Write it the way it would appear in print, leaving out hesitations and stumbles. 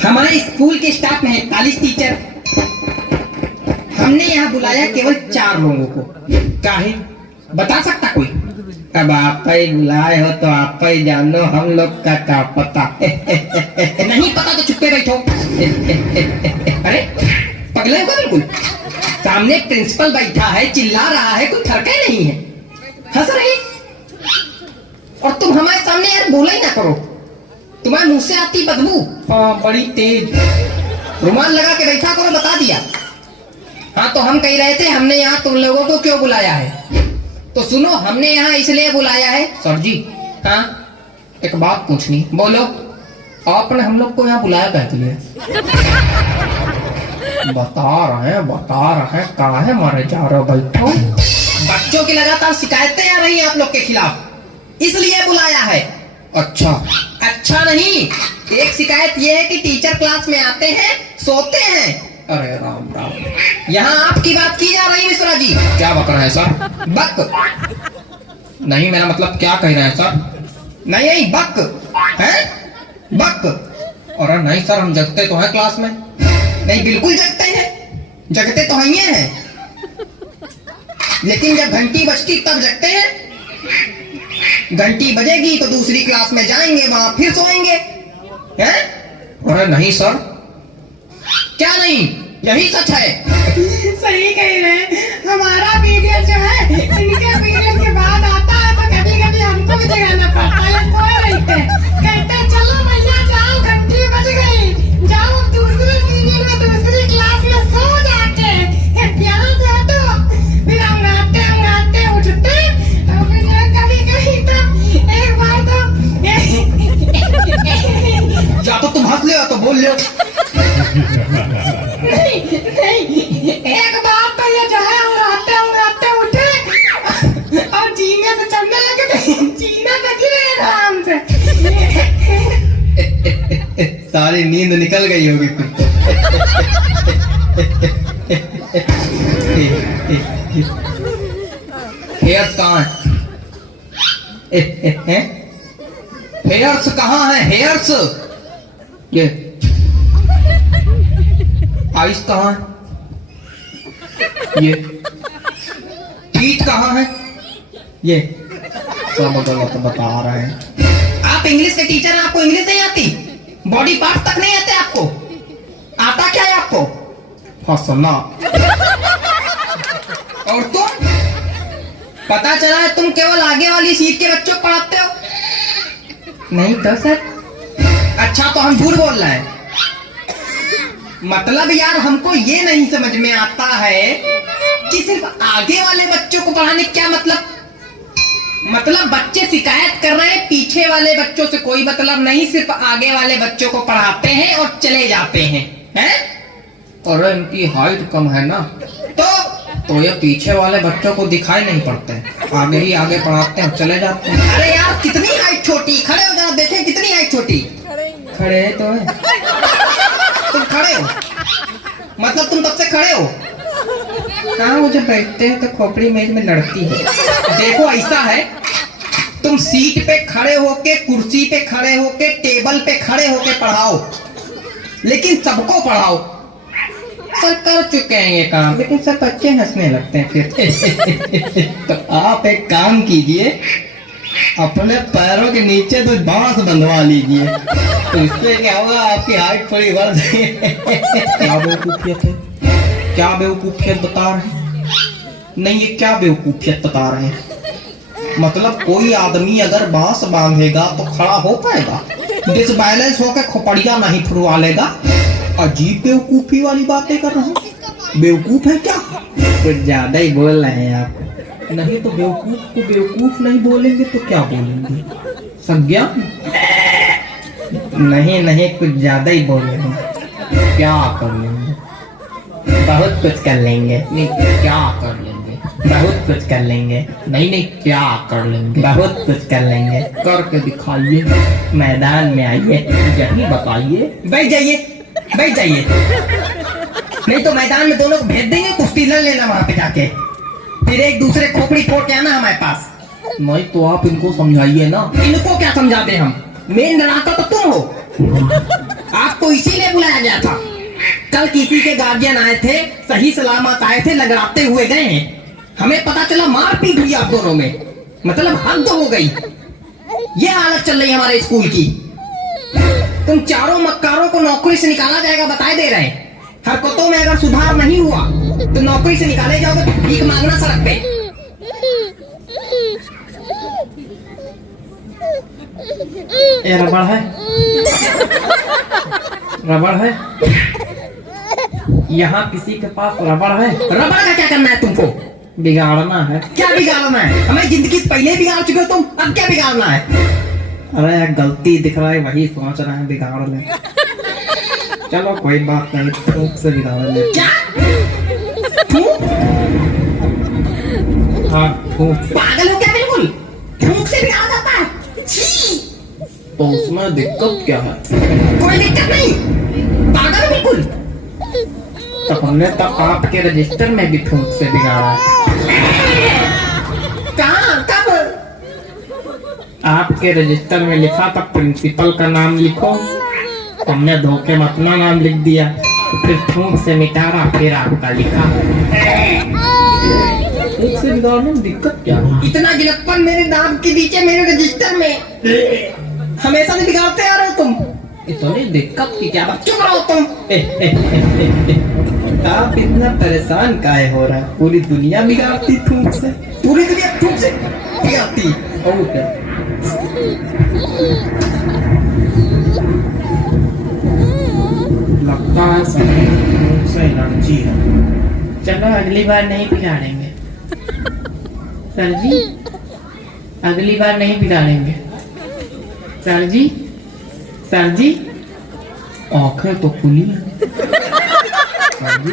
हमारे स्कूल के स्टाफ में है 41 टीचर। हमने यहाँ बुलाया केवल 4 लोगों को। काहे बता सकता कोई? अब आप ही बुलाए हो तो आप ही जानो, हम लोग का क्या पता। नहीं पता तो चुप्पे बैठो। अरे पगले हो बिल्कुल। सामने प्रिंसिपल बैठा है, चिल्ला रहा है, कोई फर्क ही नहीं है, हंस रहे। और तुम हमारे सामने यार बोला ही ना करो, तुम्हारे मुंह से आती बदबू बड़ी तेज। रुमाल लगा के बैठा करो, बता दिया। हाँ तो हम कह रहे थे हमने यहाँ तुम लोगों को क्यों बुलाया है। तो सुनो, हमने यहाँ इसलिए बुलाया है सर जी। हाँ एक बात पूछनी, बोलो। आपने हम लोग को यहाँ बुलाया कहते लिए? बता रहे हैं कहाँ है मारे जा रहे हो, बैठो। बच्चों की लगातार शिकायतें आ रही हैं आप लोग के खिलाफ, इसलिए बुलाया है। अच्छा नहीं, एक शिकायत ये है कि टीचर क्लास में आते हैं सोते हैं। अरे राम राम, यहाँ आपकी बात की जा रही है मिश्रा जी। क्या बक रहे हैं सर? बक नहीं, मेरा मतलब क्या कह रहे हैं सर? नहीं बक है, बक। और नहीं सर, हम जगते तो हैं क्लास में। नहीं बिल्कुल जगते हैं, जगते तो ही हैं, लेकिन जब घंटी बजती तब जगते हैं। घंटी बजेगी तो दूसरी क्लास में जाएंगे, वहां फिर सोएंगे हैं? अरे नहीं सर। क्या नहीं, यही सच है। सही कह रहे हैं। हमारा पीरियड जो है इनके पीरियड के बाद आता है, तो कभी कभी हमको भी जगाना पड़ता है। सो रहते कहते चलो मैया जाओ, घंटी बज गई, जाओ दूसरे पीरियड में दूसरी क्लास में सो जाते हैं। यहाँ से तो फिर अंगाते उठते, तो फिर कभी कभी तो एक बार तो या तो तुम हंस ले तो बोल ले। नहीं, एक बार तो ये जो है उड़ाते उठे और जीने से चलने लगे, जीने लगे आराम से। सारी नींद निकल गई होगी फिर तो। हेयर्स कहाँ है? हेयर्स कहाँ है? हेयर्स ये आइस कहाँ है? ये टीथ कहाँ है? ये सब गलत बता रहे हैं। आप इंग्लिश के टीचर हैं, आपको इंग्लिश नहीं आती? बॉडी पार्ट तक नहीं आते आपको? आता क्या है आपको? हंसना। और तुम, पता चला है तुम केवल आगे वाली सीट के बच्चों को पढ़ाते हो। नहीं तो सर। अच्छा तो हम झूठ बोल रहे हैं? मतलब यार हमको ये नहीं समझ में आता है कि सिर्फ आगे वाले बच्चों को पढ़ाने क्या मतलब बच्चे शिकायत कर रहे हैं, पीछे वाले बच्चों से कोई मतलब नहीं, सिर्फ आगे वाले बच्चों को पढ़ाते हैं और चले जाते हैं, हैं? और इनकी हाइट कम है ना, तो ये पीछे वाले बच्चों को दिखाई नहीं पड़ते, आगे ही आगे पढ़ाते हैं, चले जाते हैं। अरे यार कितनी हाइट छोटी, खड़े हो जरा देखें कितनी हाइट छोटी। खड़े तो है। तुम खड़े हो मतलब तुम तब से खड़े हो? हाँ, वो जब बैठते हैं तो खोपड़ी मेज में लड़ती है। देखो ऐसा है, तुम सीट पे खड़े होके, कुर्सी पे खड़े होके, टेबल पे खड़े होके पढ़ाओ, लेकिन सबको पढ़ाओ। सर कर चुके हैं ये काम, लेकिन सब बच्चे हंसने लगते हैं फिर। तो आप एक काम कीजिए, अपने पैरों के नीचे तो बांस बंधवा लीजिए, तो इससे क्या होगा, आपकी हाइट थोड़ी बढ़ जाएगी। क्या बेवकूफियत है, क्या बेवकूफियत बता रहे हैं? नहीं, ये क्या बेवकूफियत बता रहे हैं? मतलब कोई आदमी अगर बांस बांधेगा तो खड़ा हो पाएगा, डिसबैलेंस होकर खोपड़िया नहीं फुड़वा लेगा। अजीब बेवकूफी वाली बातें कर रहे हैं। बेवकूफ है क्या? कुछ ज्यादा ही बोल रहे हैं आप। नहीं तो बेवकूफ को बेवकूफ नहीं बोलेंगे तो क्या बोलेंगे? संज्ञान? नहीं कुछ ज्यादा ही बोल रहे हैं। क्या कर लेंगे? बहुत कुछ कर लेंगे। नहीं क्या कर लेंगे? बहुत कुछ कर लेंगे। नहीं क्या कर लेंगे? बहुत कुछ कर लेंगे। करके दिखाइए, मैदान में आइए, यही बताइए। बैठ जाइए। नहीं तो मैदान में दोनों को भेज देंगे, कुश्ती लड़ लेना वहां पे जाके, फिर एक दूसरे खोपड़ी फोड़ के आना हमारे पास। नहीं तो आप इनको समझाइए ना। इनको क्या समझा दे हम? मेन लड़ाका तो तुम हो। आप आपको इसीलिए बुलाया गया था। कल किसी के गार्जियन आए थे, सही सलामत आए थे, लगड़ाते हुए गए हैं। हमें पता चला मारपीट हुई आप दोनों में, मतलब हद हो गई। ये हालत चल रही है हमारे स्कूल की। तुम चारों मक्कारों को नौकरी से निकाला जाएगा, बताए दे रहे हैं। हरकतों में अगर सुधार नहीं हुआ तो नौकरी से निकाले जाओगे, भीख मांगना सड़क पे। ये रबड़ है, रबड़ है, यहाँ किसी के पास रबड़ है? रबड़ का क्या करना है तुमको? बिगाड़ना है। क्या बिगाड़ना है? हमें जिंदगी पहले बिगाड़ चुके हो तुम, अब क्या बिगाड़ना है? अरे यार गलती दिख रहा है, वही सोच रहे हैं बिगाड़ ले। चलो कोई बात नहीं, थूक से बिगाड़ ले। क्या? थूक? हाँ थूक। पागल हो क्या बिल्कुल? थूक से बिगाड़ जाता है? छी! तो उसमें दिक्कत क्या है? कोई दिक्कत नहीं, पागल हो बिल्कुल। तो हमने तो आपके रजिस्टर में भी थूक से बिगाड़ा है। कहाँ? कब? आपके रजिस्टर में लिखा था प्रिंसिपल का नाम लिखो, हमने धोखे में अपना नाम लिख दिया, फिर थूक से मिटारा, फिर आपका लिखा। थूक से बिगाड़ने में दिक्कत क्या? इतना गिलकपन मेरे नाम के नीचे मेरे रजिस्टर में हमेशा से बिगाड़ते आ रहे हो तुम। इतनी दिक्कत की क्या बात? चुप रहो तुम। आप इतना परेशान काहे हो रहा? पूरी दुनिया बिगाड़ती थूक से, पूरी दुनिया थूक से बिगाड़ती। और क्या? लगता है थूक से एलर्जी है। चलो अगली बार नहीं बिगाड़ेंगे सर जी, अगली बार नहीं बिगाड़ेंगे सर जी। सर जी आंखें तो खुली हैं सर जी।